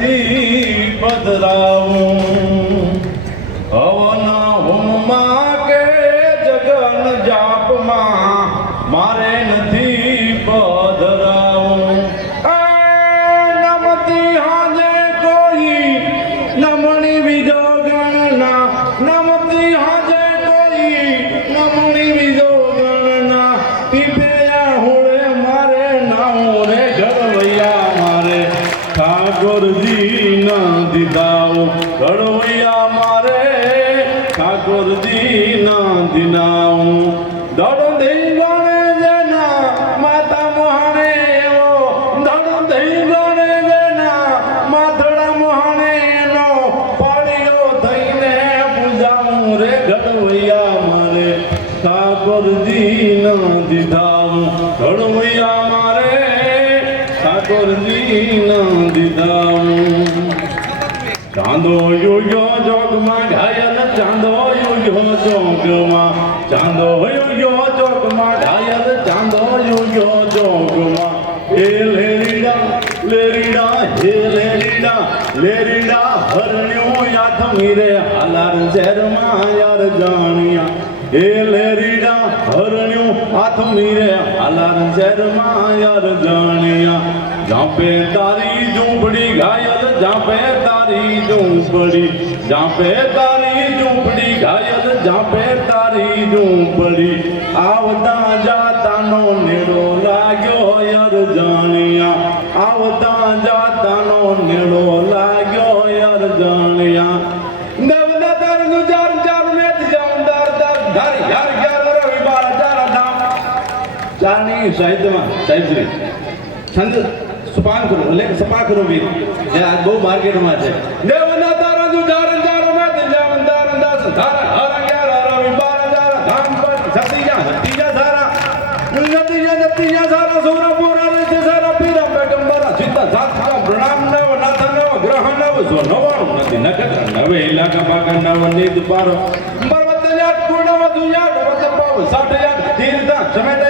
નથી પધરાવું. હવન હોમમાં કે જગન જાપમાં મારે નથી ઠાકોરજી ના દીદાઓ ઘડવૈયા મારે ઠાકોરજી ના દીનાઓ દડો દઈ ગણે જેના માતા મોહાણે એવો, દડો દઈ ગણે જેના માથડા મોહાણે એનો પાળીઓ થઈને પૂજાવું રે ઘડવૈયા મારે ઠાકોરજી ના દીધાવું ઘડવૈયા ના દીધાવું ચાંદો યુયો જોગમાં ઘાયલ ચાંદો યુયો જોગમાં ચાંદો યુયો જોગમાં ઘાયલ ચાંદો યુયો જોગમાં હે લેરીડા લેરીડા હે લેરીડા લેરીડા હરણ્યો યાદ મીરે હાલાર શહેરમાં યાર જાણ્યા હે લેરીડા હરણ્યું હાથ મીરે હાલાર શહેરમાં યાર જાણ્યા. જાપે તારી ઝૂંપડી ઘાયલ, જાપે તારી ઝૂંપડી. જાપે તારી ઝૂંપડી ઘાયલ, જાપે તારી ઝૂંપડી. આવતા જાતાનો નેડો લાગ્યો યાર જાણ્યા આવતા જાતાનો નેડો લાગ્યો ચારની સાહિત્યમાં સાહિત્ય છંદ સુપાન કરો, એટલે સપા કરો વીર. જે આ બહુ માર્કેટમાં છે. દેવના તારા તું જાર જાર મેત જામદાર દાસ ધર, હર યાર રવિવાર ચાર ધામ પર સારા. નતીજા નતીજા સારા સોરા પોરા રે છે સારા, પીરા પેગંબરા ચિત્તા સાત કા નવ, નાથ નવ, ગ્રહ નવ નથી નખત્ર નવે ઇલાકા પાકા નવ, નીત પારો. પર્વત જાત પૂર્ણ વધુ જાત વત પાવ સાઠ જાત, તીર્થ, સમેત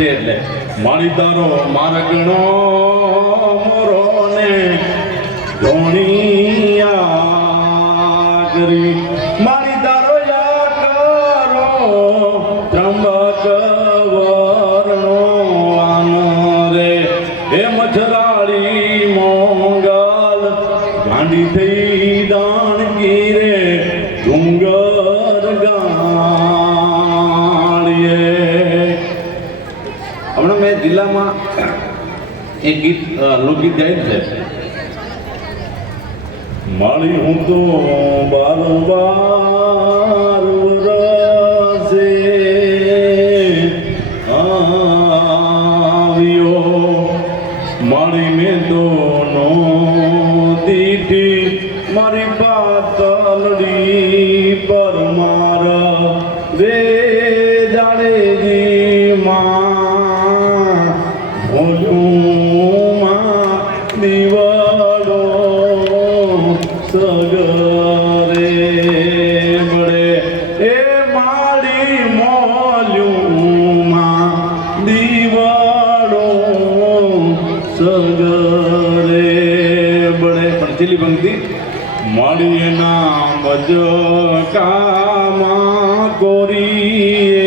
છે એટલે મારી તારો મારા ગણો. એક ગીત લોકગીત ગાયું છે? માળી હું તો બારંવાર વરસે આવ્યો. મારી મેં તો નો દીઠી મારી પાતલડી નામ જ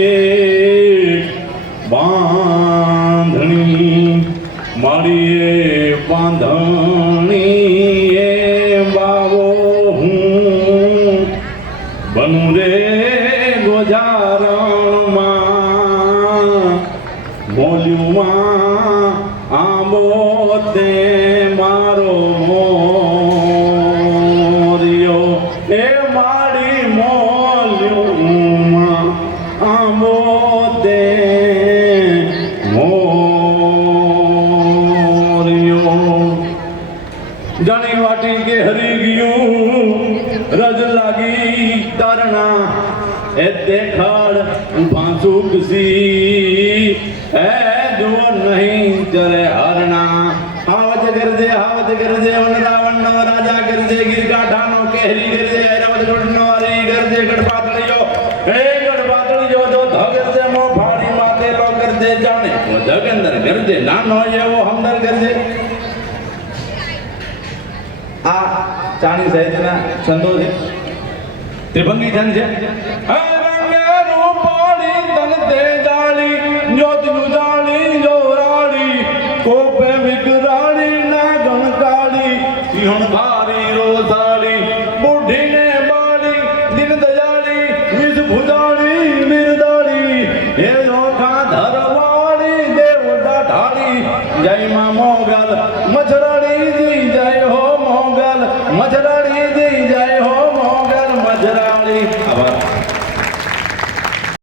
દેખાડ ભાંસુ કસી હે, જુઓ નહીં ચરે હરણા. હાવજ ગરજે હાવજ ગરજે વન રાવણ નો રાજા ગરજે ગીર કાઢાનો કેહરી ગરજે ઐરાવત ગઢનો હરી ગરજે ગઢપાતળિયો હે ગઢપાતળિયો જો ધગરજે મો ફાડી માતે લો ગરજે જાણે જગંદર કરજે, નાનો એવો હમદર ગરજે આ ચાણી સાહિત્યના છંદો છે. ત્રિભંગી છંદ છે. હે સિંહણ ભારી રોસાળી બુઢીને બાળી દિન દયાળી વિષ ભુજાળી બિરદાળી હે ઓખા ધરવાળી દેવતા ઢાળી જય માં મોગલ મચરાળી